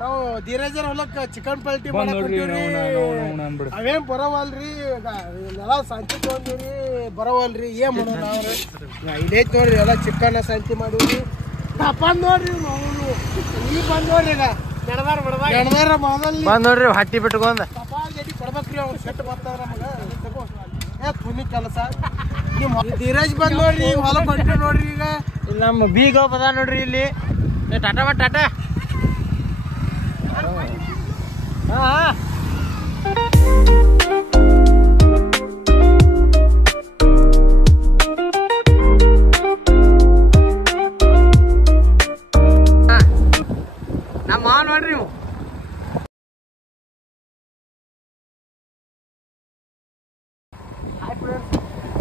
ನಾವು ಧೀರಜರ ಹೊಲಕ್ಕೆ ಚಿಕನ್ ಪಲ್ಟಿ ಮಾಡಕ್ಕಿವ್ರಿ ಅವೇನ್ ಬರವಲ್ರಿ ಎಲ್ಲ ಸಂತಿ ತೊಗೊಂಡಿವ್ರಿ ಬರವಲ್ರಿ ಏನ್ ಮಾಡೋಣ ಅವ್ರಿ ಇಲ್ಲೈತ್ ನೋಡ್ರಿ ಎಲ್ಲ ಚಿಕನ್ ಸಂತಿ ಮಾಡಿವ್ರಿ ತಪ್ಪಂದ್ ನೋಡ್ರಿ ಈಗ ಬಂದ್ ನೋಡ್ರಿ ಈಗ ಎಣದಾರ ಮೊದಲ್ ಬಂದ್ ನೋಡ್ರಿ ಹಟ್ಟಿ ಬಿಟ್ಕೊಂಡ ತಪಾಲ್ ಗಡಿ ಕೊಡ್ಬೇಕ್ರಿ ಅವ್ರು ಸೆಟ್ ಬರ್ತಾರ ನಮಗ ತುನಿ ಕೆಲಸ ಧೀರಜ್ ಬಂದ್ ನೋಡ್ರಿ ಹೊಲ ಬಂದ್ರಿ ನೋಡ್ರಿ ಈಗ ಇಲ್ಲಿ ನಮ್ಮ ಬೀಗ ಬದ ನೋಡ್ರಿ ಇಲ್ಲಿ ಟಾಟಾ ಮಾಡಿ ಟಾಟಾ ನಮ್ಮ ನೋಡ್ರಿ ನೀವು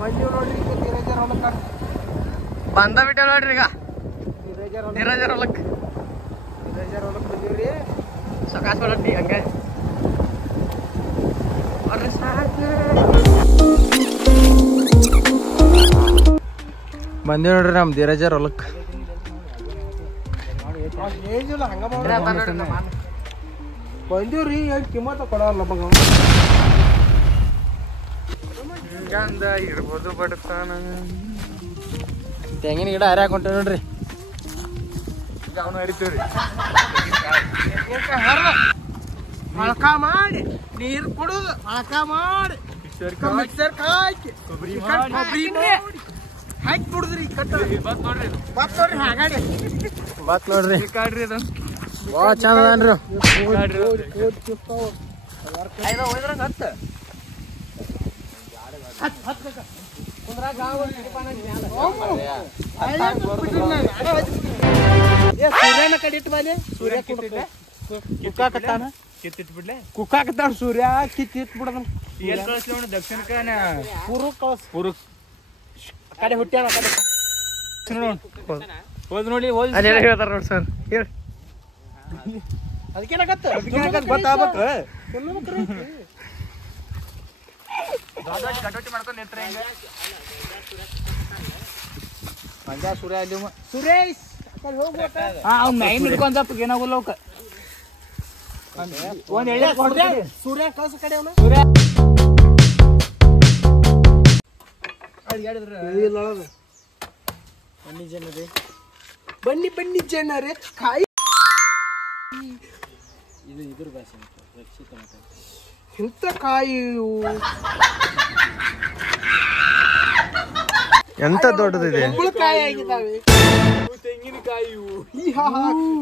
ಬಂದೀವ್ ನೋಡ್ರಿ ಈಗ ಧೀರಜರ ಹೊಲಕ್ಕ ಬಂದ ಬಿಟ್ಟ ನೋಡ್ರಿ ಈಗ ಧೀರಜರ ಹೊಲಕ್ಕೆ ಬಂದೀವ್ರಿ ಸಕಾಸ್ ಹೊಲಟ್ಟಿ ಹಂಗೆ ಬಂದಿ ನೋಡ್ರಿ ನಮ್ ಧೀರಜರ ಹೊಲಕ್ಕೆ ಹಂಗ ಬಂದೀವ್ರಿ ಏನ್ ಕಿಮ್ಮತ್ತ ಕೊಡಲ್ಲ ಮಗ ಗಂಧ ಇರ್ಬೋದು ಬಡ್ತಾನ ತೆಂಗಿನ ಗಿಡ ಹರಿಯಾಕ ಹೊಂಟ ನೋಡ್ರಿ ಅವನು ಹರಿತೀವ್ರಿ ಮೊಳಕ ಮಾಡಿ ನೀರು ಕುಡುದು ಮೊಳಕ ಮಾಡಿ ಮಿಕ್ಸರ್ ಹಾಕಿ ಹಾಕಿ ಕುಡುದ್ರಿ ಬತ್ ನೋಡ್ರಿ ಹಾಗಾಡಿ ಬಾತ್ ನೋಡ್ರಿ ಭಾಳ ಚಂದ ಅನ್ರಿ ಸೂರ್ಯನ ಕಡೆ ಇಟ್ಟು ಬಾಲಿ ಸೂರ್ಯ ಕುಕ್ಕಾಕತ್ತಾನ ಕುಕ್ಕಾಕತ್ತಾನ ಸೂರ್ಯ ಕಿತ್ ಬಿಡದ ದಕ್ಷಿಣಕ್ಕ ಪೂರ್ವಕ್ ಕಡೆ ಹುಟ್ಟ್ಯಾನ ಕಡೆ ಹೋದ್ ನೋಡಿ ಹೇಳ್ತಾರ ನೋಡಿ ಸರ್ ಹೇಳಿ ಅದಕ್ಕೇನಾಗತ್ತ ಗೊತ್ತಾಗ್ಬೇಕು ಸೂರ್ಯ ಅಲ್ಲಿ ಸುರೇಶ್ ಏನಾಗಲ್ಲ ಸೂರ್ಯ ಕಳ್ಸ ಕಡೆ ಅವನ ಬನ್ನಿ ಬನ್ನಿ ಜನರೇ ಕಾಯಿ ಇದು ಇದ್ರ ಭಾಷೆ ರಕ್ಷಿತ ಎಂತ ಕಾಯಿ ಎಂತ ದೊಡ್ಡದಿದೆ ಕುಂಬಳಕಾಯಿ ಆಗಿದ್ದಾವೆ ತೆಂಗಿನಕಾಯಿ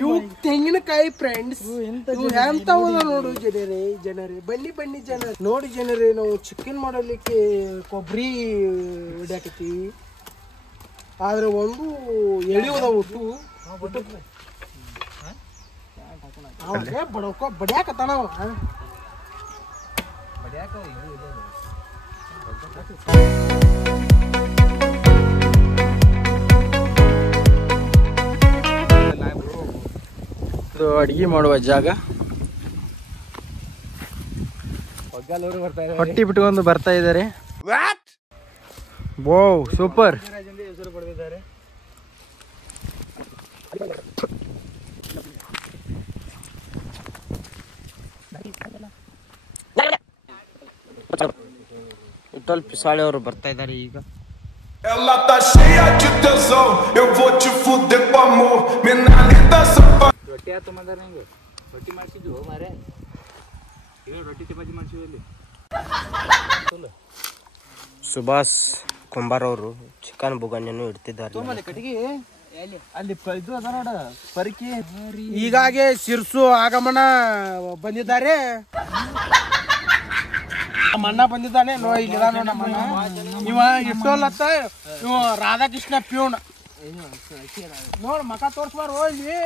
ಇವು ತೆಂಗಿನಕಾಯಿ ಫ್ರೆಂಡ್ಸ್ ಎಂತ ಹೋದ ನೋಡು ಜನರೇ ಬನ್ನಿ ಬನ್ನಿ ಜನರೇ ನೋಡಿ ಜನರೇ ನಾವು ಚಿಕನ್ ಮಾಡಲಿಕ್ಕೆ ಕೊಬ್ಬರಿ ಹೊಡ್ಯಾಕತ್ತೀವಿ ಆದ್ರೆ ಒಂದು ಎಳಿಯೋದ ಒಟ್ಟು ಬಡ್ಯಾಕತ್ತಾನ ಇದು ಅಡಿಗೆ ಮಾಡುವ ಜಾಗ ಹೊಟ್ಟಿ ಬಿಟ್ಕೊಂಡು ಬರ್ತಾ ಇದ್ದಾರೆ ವೋ ಸೂಪರ್ ಹೆಸರು ಪಡೆದಿದ್ದಾರೆ ಇಟ್ಟಲ್ ಪಿಸಾಳಿ ಅವರು ಬರ್ತಾ ಇದ್ದಾರೆ ಈಗ Ela tá cheia de tesão, eu vou te fuder com amor, mina linda safada. ರೊಟ್ಟಿ ಆತು ಮಂದಾರ ನಂಗೆ ರೊಟ್ಟಿ ಮಾಡಿಸಿದ್ವು ಮಾರೇ ಈಗ ರೊಟ್ಟಿ ಚಪಾತಿ ಮಾಡಿಸಿದ್ವಿ ಸುಭಾಷ್ ಕುಂಬಾರ್ ಅವರು ಚಿಕನ್ ಬುಗನ್ಯನ್ನು ಇಡ್ತಿದ್ದಾರೆ ಕಟ್ಟಿಗೆ ಅಲ್ಲಿ ಇದು ಅದ ನೋಡ ಪರಿಕಿ ಈಗಾಗೆ ಶಿರ್ಸು ಆಗಮನ ಬಂದಿದ್ದಾರೆ ಮಣ್ಣ ಬಂದಿದ್ದಾನೆ ನೋ ಇಲ್ಲಿದ ನೋಡ ಮಣ್ಣ ಇವ ಇಷ್ಟೋಲ್ಲತ್ತ ಇವ ರಾಧಾಕೃಷ್ಣ ಪ್ಯೂನ್ ನೋಡ್ ಮಕ ತೋರ್ಸ್ಬಾರ ಹೋಗಿ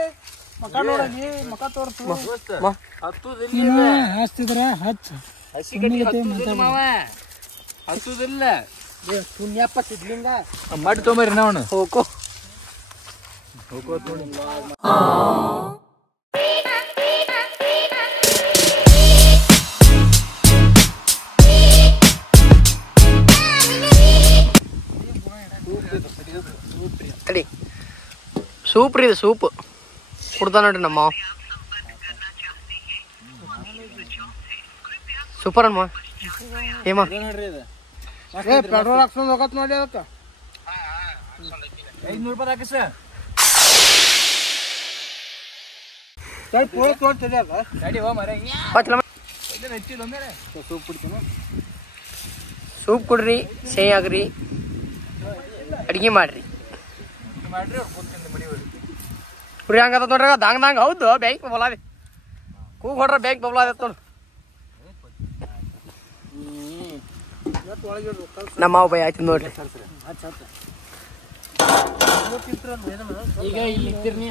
ಮಕ ನೋಡಲಿ ಮಕ ತೋರ್ಸು ಹಚ್ತಿದ್ರ ಹಸುದಿಲ್ಲ ಪುಣ್ಯಪ್ಪ ಸಿದ್ಲಿಂಗ ಮಾಡಿ ತೊಂಬರಿ ನಾವು ಹೋಗೋ ಸೂಪ್ರಿ ಇದು ಸೂಪ್ ಕುಡ್ದ ನೋಡ್ರಿ ನಮ್ಮ ಸೂಪರ್ ಅನ್ಮ ಏಮ ಪೆಟ್ರೋಲ್ ಹಾಕ್ಸ್ಕೊಂಡ್ ಹೋಗತ್ ನೋಡಿ ಅದಕ್ಕೆ 500 ರೂಪಾಯಿ ಹಾಕಿ ಸರ್ ಸೂಪ್ ಕುಡ್ರಿ ಸಿಹಿ ಆಗ್ರಿ ಅಡ್ಗೆ ಮಾಡ್ರಿ ಕುರಿ ಹಂಗದ ನೋಡ್ರಿ ದಾಂಗ್ ಹೌದು ಬ್ಯಾಂಕ್ ಬೊಲಾದೆ ಕೂಗ್ ಹೊಡ್ರ ಬ್ಯಾಂಕ್ ಬೊಲಾದೆ ನೋಡು ನಮ್ಮ ಮಾವು ಬೈ ಆಯ್ತು ನೋಡ್ರಿ ಈಗ ಇಲ್ಲಿ ಇರ್ತೀರಿ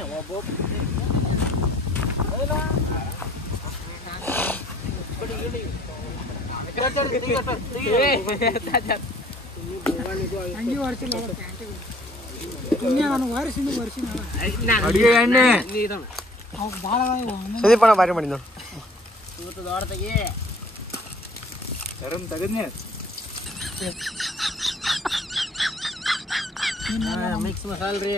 ಸುದೀಪಣ್ಣ ಬಾರಿ ಮಾಡಿ ನೋಡು ಮಿಕ್ಸ್ ಮಸಾಲ ರೀ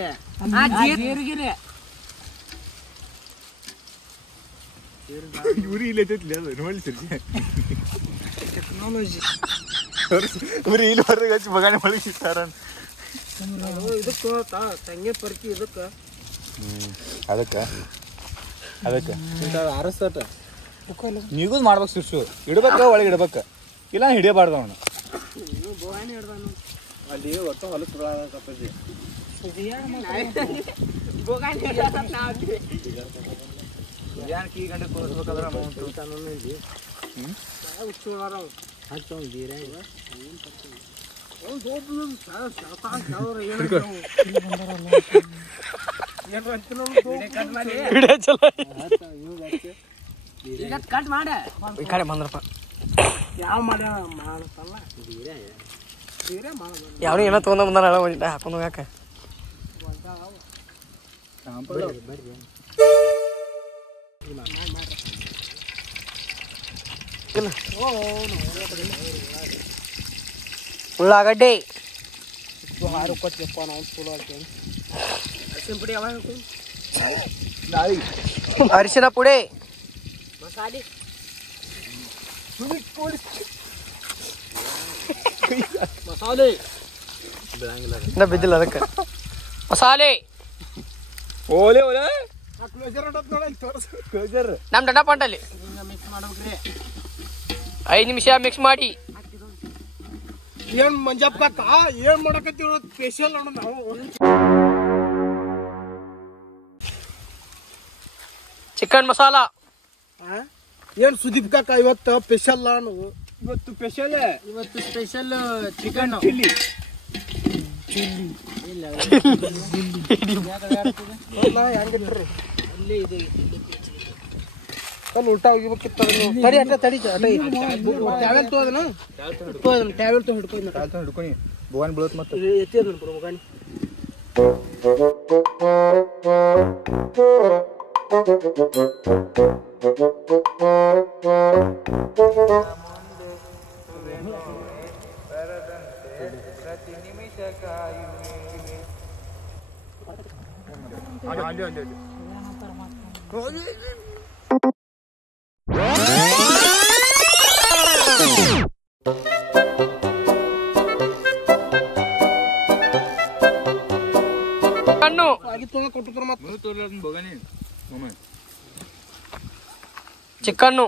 ಉರಿ ಇಲ್ಲೈತೈತಿ ನೋಡಿ ಸರ್ ಟೆಕ್ನಾಲಜಿ ಉರಿ ಇಲ್ಲಿ ಹೊರಗೆ ಹಚ್ಚಿ ಬಗಾನೆ ಮಳಗಿಸ್ತಾರ ಇದಕ್ಕೆ ತಂಗೆ ಪರ್ಕಿ ಇದಕ್ಕೆ ಅದಕ್ಕೆ ಅರಸಟ ನೀಗೂ ಮಾಡ್ಬೇಕು ಸುರ್ಸು ಇಡ್ಬೇಕ ಒಳಗೆ ಇಡ್ಬೇಕ ಇಲ್ಲ ಹಿಡಿಯಬಾರ್ದು ಅವನು ಅಲ್ಲಿ ಒಟ್ಟು ಹೊಲಕ್ಕೆ ಬಿಡಾಕತ್ತೈತಿ ಈ ಗಂಟೆ ಕೂರಿಸ್ಬೇಕಾದ್ರೆ ಕಟ್ ಮಾಡ ಈ ಕಡೆ ಬಂದ್ರಪ್ಪ ಯಾವ ಮಾಡಲ್ಲ ಯಾವನು ಏನೋ ತೊಗೊಂಡ ಬಂದಾರ ಹಾಕೊಂಡು ಹೋಗಾಕ ಉಳ್ಳಾಗಡ್ಡಿ ಹಾರು ಕೊಟ್ಟಪ್ಪ ನಾವು ಚಲೋ ಆಗ್ತೇವೆ ಪುಡಿ ಯಾವಾಗ ಅರಿಶಿನ ಪುಡಿ ಮಸಾಲೆ ಮಸಾಲೆ ಇನ್ನ ಬಿದ್ದಿಲ್ಲ ಅದಕ್ಕೆ ಮಸಾಲೆ ಓಲೆ ಓಲೆ ನಮ್ಮ ಡಟ ಪಂಟಲ್ಲಿ ಮಿಕ್ಸ್ ಮಾಡ್ಬೇಕ್ರಿ 5 ನಿಮಿಷ ಮಿಕ್ಸ್ ಮಾಡಿ ಏನ್ ಮಂಜಪ್ಪ ಏನ್ ಮಾಡಕತ್ತೀವಿ ಸ್ಪೆಷಲ್ ಅಣ್ಣ ನಾವು ಚಿಕನ್ ಮಸಾಲ ಏನ್ ಸುದೀಪ್ ಕಾಕ ಇವತ್ತು ಸ್ಪೆಷಲ್ ನಾವು ಇವತ್ತು ಸ್ಪೆಷಲ್ ಚಿಕನ್ ಚಿಲ್ಲಿ ಉಲ್ಟಾ ಹೋಗಿಬೇಕಿತ್ತು ಟ್ಯಾವೆಲ್ ತೋದನ ಟ್ಯಾವೆಲ್ ತೋ ಹಿಡ್ಕೊಂಡು ಬೋನ್ ಬೀಳತ್ ಮತ್ತೆ ಎತ್ತಿ ಅದನ್ನ ಬರೋಗಾನಿ ಕಣ್ಣು ಕೊಟ್ಟು ಬೋಗಾನಿ ಚಿಕನ್ನು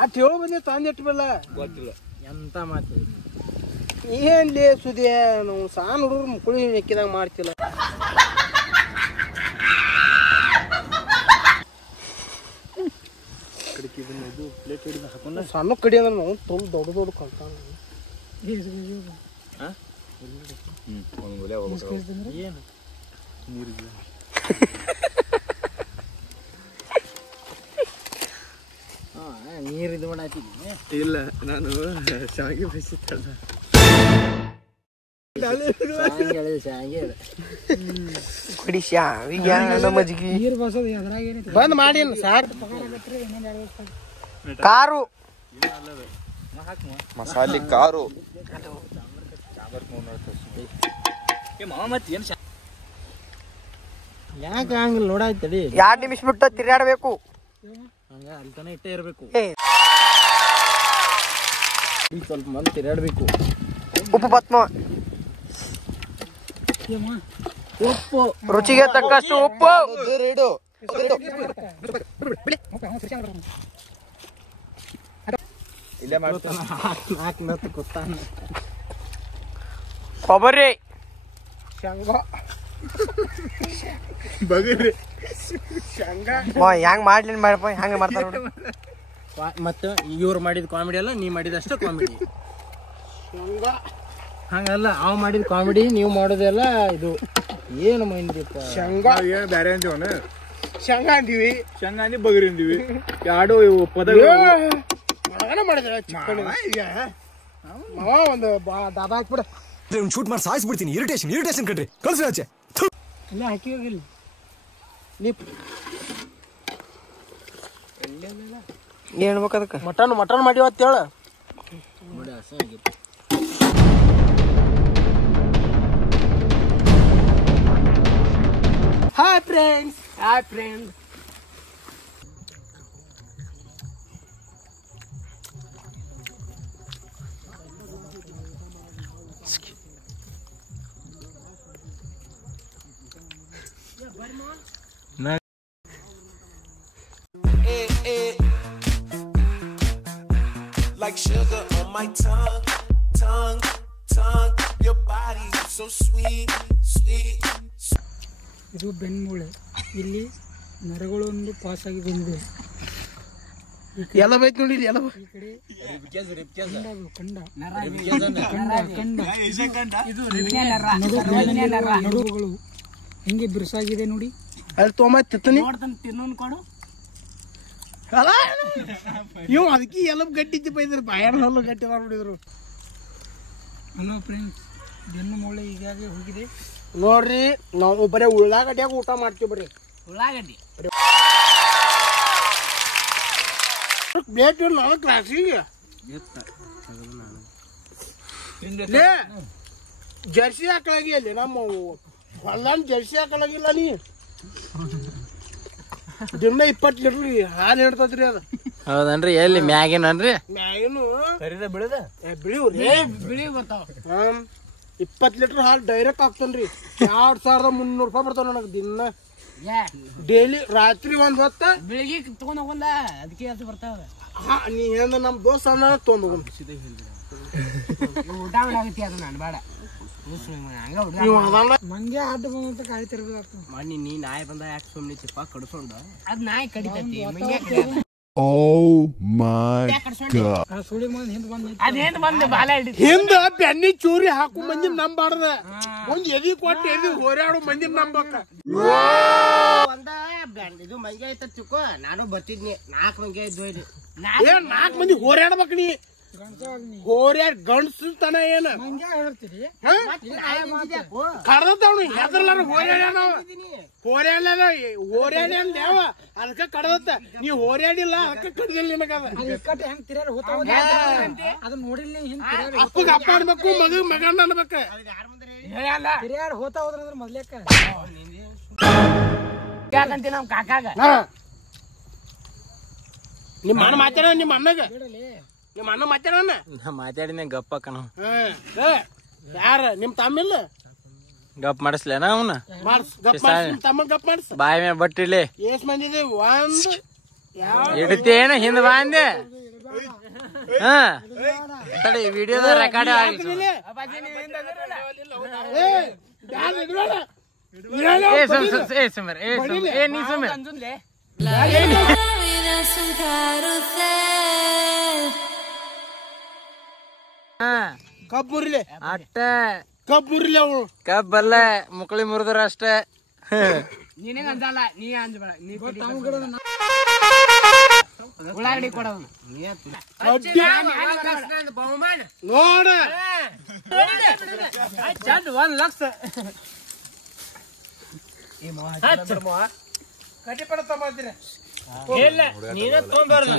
ಆ ಟೇವ್ ಬಂದಿ ತಂದಿಟ್ಬಿಲ್ಲ ಗೊತ್ತಿಲ್ಲ ಎಂತ ಮಾತು ಏನ್ಲಿ ಸುದಿಯ ನಾವು ಸಾನ್ ಹುಡುಗರು ಮುಕ್ಕಳಿ ನೆಕ್ಕಿದಾಗ ಮಾಡ್ತಿಲ್ಲ ಸಣ್ಣ ಕಡಿ ಅಂದ್ರೆ ನಾವು ದೊಡ್ಡ ದೊಡ್ಡ ಕಲ್ತಾನ ಏನು ನೀರು ಇದು ಮಾಡಾತಿದ್ದೀನಿ ಇಲ್ಲ ನಾನು ಶಾವಿಗೆ ಬಯಸುತ್ತಲ್ಲ ಕುಡಿ ಶಾವಿಗೆ ಮಜ್ಗಿ ಬಂದ್ ಮಾಡಿ ಸಾಕು ಕಾರು ಮಸಾಲೆ ಕಾರು ಯಾಕೆ ಹಂಗ ನೋಡಾಯ್ತಡಿ 2 ನಿಮಿಷ ಬಿಟ್ಟು ತಿರ್ಗಾಡ್ಬೇಕು ಹಂಗ ಅಲ್ಲಿ ತನ ಇಟ್ಟೇ ಇರ್ಬೇಕು ಈಗ ಸ್ವಲ್ಪ ಮಂದಿ ತಿರುಗಾಡ್ಬೇಕು. ಉಪ್ಪು ಬತ್ಮ ಉಪ್ಪು ರುಚಿಗೆ ತಕ್ಕಷ್ಟು ಉಪ್ಪು. ಇಲ್ಲೇ ಮಾಡ್ತಾನೆ. ಕೊಬ್ಬರಿ, ಶೇಂಗಾ ಬಗರಿ ಶೇಂಗಾ ಹೆಂಗ್ ಮಾಡ್ಲಿನ್ ಮಾಡಪ್ಪ, ಹೆಂಗ ಮಾಡ್ತಾರ ನೋಡಿ. ಮತ್ತೆ ಇವ್ರು ಮಾಡಿದ ಕಾಮಿಡಿ ಅಲ್ಲ, ನೀವ್ ಮಾಡಿದಷ್ಟ ಕಾಮಿಡಿ. ಶೇಂಗಾ ಹಂಗಲ್ಲ, ಅವ್ ಮಾಡಿದ ಕಾಮಿಡಿ, ನೀವು ಮಾಡೋದೆಲ್ಲ ಇದು. ಏನು ಮೈಂದಿಪ್ಪ, ಶೇಂಗಾ ಏನು ಬೇರೆ ಅಂತೀವನ? ಶೇಂಗಾ ಅಂತೀವಿ, ಶಂಗ ಅಂದಿ ಬಗರಿ ಅಂದಿವಿ. ಎರಡು ಇವು ಪದ ಮಗನ ಮಾಡಿದ್ರ ಚಿಕ್ಕಣ್ಣ. ಈಗ ಮಾವ ಒಂದು ದಾದ ಹಾಕ್ಬಿಡ, ಶೂಟ್ ಮಾಡಿ ಸಾಯಿಸ್ಬಿಡ್ತೀನಿ. ಇರಿಟೇಷನ್ ಕಣ್ರಿ, ಕಳ್ಸಿ ಆಚೆ. ಇಲ್ಲ ಹಾಕಿ ಹೋಗಿಲ್ಲ. ನೀ ಏನ್ ಹೇಳ್ಬೇಕು ಅದಕ್ಕೆ? ಮಟನ್ ಮಾಡಿವತ್ತ ಹೇಳ. Hi friends. Like sugar on my tongue, your body so sweet. ಇದು ಬೆನ್ಮೂಳೆ. ಇಲ್ಲಿ ನರಗಳೊಂದು ಪಾಸ್ ಆಗಿ ಬಂದಿದೆ. ಎಲ್ಲ ಬೈತ್ ನೋಡಿ, ಎಲ್ಲ ಈ ಕಡೆ ನಡುಗಳು ಹೆಂಗೆ ಬಿರುಸಾಗಿದೆ ನೋಡಿ. ಅಲ್ಲಿ ತೊಗೊಂಬತ್ತಿತ್ತನಿ ಅಲ್ಲ ಇವ್ ಅದಕ್ಕೆ ಎಲ್ಲ ಗಟ್ಟಿ ಬೈದ್ರು, ಬಾಯಾರ ಹಲ್ಲು ಗಟ್ಟಿ ನೋಡಿದ್ರು. ಹಲೋ ಫ್ರೆಂಡ್ಸ್, ಬೆನ್ನು ಮೂಳೆ ಈಗಾಗಲೇ ಹೋಗಿದೆ ನೋಡ್ರಿ. ನಾವು ಬರೀ ಉಳ್ಳಾಗಡ್ಡಿಯಾಗ ಊಟ ಮಾಡ್ತೀವಿ. ಬರೀ ಉಳ್ಳಾಗಡ್ಡಿ ಪ್ಲೇಟ್ ಇಲ್ಲ ಕ್ಲಾಸಿಗೆ. ಜರ್ಸಿ ಹಾಕಲಾಗಿ ಅಲ್ಲಿ ನಮ್ಮ ಹೊಲ್ದಾನ್ ಜರ್ಸಿ ಹಾಕಲಾಗಿಲ್ಲ. ನೀ ದಿನ 20 ಲೀಟರ್ ಹಾಲು ಹಿಡ್ತದ್ರಿ ಅದು. ಹೌದನ್ರಿ? ಎಲ್ಲಿ ಮ್ಯಾಗಿನನ್ರಿ? ಮ್ಯಾಗಿನು ಬೆಳೆದ ಬಿಳಿ ಬರ್ತಾವ. 20 ಲೀಟರ್ ಹಾಲು ಡೈರೆಕ್ಟ್ ಹಾಕ್ತಾನ್ರಿ. 2300 ರೂಪಾಯಿ ಬರ್ತಾವ ನನಗೆ ದಿನ. ಡೈಲಿ ರಾತ್ರಿ ಒಂದ್ ಹೊತ್ತ ಬೆಳಿಗ್ಗೆ ತಗೊಂಡ್ ಹೋಗಲ್ಲ, ಅದಕ್ಕೆ ಅದು ಬರ್ತಾವ. ನೀ ಹೇಳ್ದ ನಮ್ ದೋಸ್ತ ಅನ್ನ ತೊಗೊಂಡ್ ಹೋಗೋಣ. ಊಟ ಮಾಡಾಗತ್ತಿ ಅದು ನಾನು ಬೇಡ. ಮಂಗೆ ಆಟ ಬಂದಂತ ಕಾಯ್ತಿರ್ಬೇಕಾಗ್ತದೆ. ಮಣ್ಣಿ ನೀ ನಾಯಿ ಬಂದ ಯಾಕೆ ಸುಮ್ಮನೆ ಚಿಪ್ಪ ಕಡ್ಸೊಂಡು ಅದ್ ನಾಯಿ ಕಡಿತೈತಿ. ಆ ಸುಳಿ ಮಂದಿ ಹಿಂದ್ ಬಂದ ಅದೇನ್ ಬಂದು ಬಾಲ ಹಿಡಿ ಹಿಂದ ಬೆನ್ನಿ ಚೂರಿ ಹಾಕು ಮಂದಿ ನಂಬಾರ್ದ. ಒಂದ್ ಎದಿ ಕೊಟ್ಟು ಎದಿ ಹೋರಾಡು ಮಂದಿ ನಂಬಕ್ಕ. ಒಂದ ಇದು ಮಂಗೆ ಐತ ತಿಕ್ಕೋ. ನಾನು ಬರ್ತಿದ್ನಿ, 4 ಮಂಗೆ ಇದ್ವು. 4 ಮಂದಿ ಹೋರಾಡ್ಬೇಕ. ನೀ ಹೋರ್ಯಾಡ್ ಗಂಡ್ಸ ತನ ಏನ ಮಂಗೆ ಹೇಳ್ತೀರಿ. ಕಡ್ದವ್ನು ಹೆದರ್ಲಾರ ಹೋರ್ಯಾಡ್ಯಾನ. ಹೋರ್ಯಾಡ್ಯಾನ ದೇವ, ಅದಕ್ಕ ಕಡ್ದತ್ತ. ನೀ ಹೋರ್ಯಾಡಿಲ್ಲ, ಅದಕ್ಕ ಕಡ್ದಿಲ್ಲ ನಿನಗದ. ಇಕ್ಕಟ್ಟು ಹೆಂಗ್ ತಿರ್ಯಾರ ಹೋತಾವ ಅದನ್ನ ನೋಡಿಲ್ಲ. ಹಿಂದ್ ಅಪ್ಪಗ ಅಪ್ಪ ಅನ್ಬೇಕು, ಮಗನ ಅನ್ಬೇಕ. ತಿರ್ಯಾರ ಹೋತಾ ಹೋದ್ರ ಮೊದ್ಲೇಕ ಯಾಕಂತ ನಮ್ ಕಾಕಾಗ ನಿಮ್ಮ ಅಣ್ಣ ಮಾತಾಡ. ನಿಮ್ಮ ಅಣ್ಣಗ ನಿಮ್ಮ ಅಣ್ಣ ಮಾತಾಡೋಣ. ಮಾತಾಡಿನ ಗಪ್ಪ ಕಣ. ಯಾರ ನಿಮ್ ತಮ್ಮಿಲ್ಲ? ಗಪ್ ಮಾಡಿಸ್ಲೇನ ಅವನ? ತಮ್ಮ ಗಪ್ ಮಾಡಿಸ್. ಬಾಯಿ ಮೇಲೆ ಬಟ್ಟಿಡ್ಲಿ. ಎಷ್ಟ್ ಮಂದಿ ಇದೆ? ಒಂದು ಇಡ್ತೇನ ಹಿಂದ್ ಬಾ ಅಂದೆ. ತಡಿ ವಿಡಿಯೋದ ರೆಕಾರ್ಡ್ ಆಗ್ಲಿ. ಕಬ್ ಮುರಿಲೆ ಅಟ್ಟ ಕಬ್ ಮುರಿಲೆ ಅವಳು ಕಬ್ಬಲ್ಲ ಮುಕ್ಳಿ ಮುರಿದ್ರ ಅಷ್ಟೇ. ನಿನಗ ಅಂಜಲ್ಲ, ನೀ ಅಂಜಬೇಡ. ನೀ ಉಳ್ಳಾಗಡ್ಡಿ ಕೊಡ ನೋಡ. 1 ಲಕ್ಷ ಕಡಿಪಡ ತಗೊಂಡ್ಬರ್ತೀರ? ಇಲ್ಲ ನೀನ ತೊಗೊಂಬಾರ್ದು.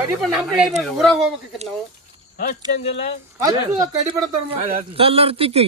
ಕಡಿಪಡ ನಮ್ ಕಡೆ ಊರಾಗ ಹೋಗ್ಬೇಕತ್ ನಾವು. ಅಷ್ಟಂದಿಲ್ಲ ಕಡಿಪಡ ತಗೊಂಡ್ ಎಲ್ಲರೂ ತಿಕ್ಕಿ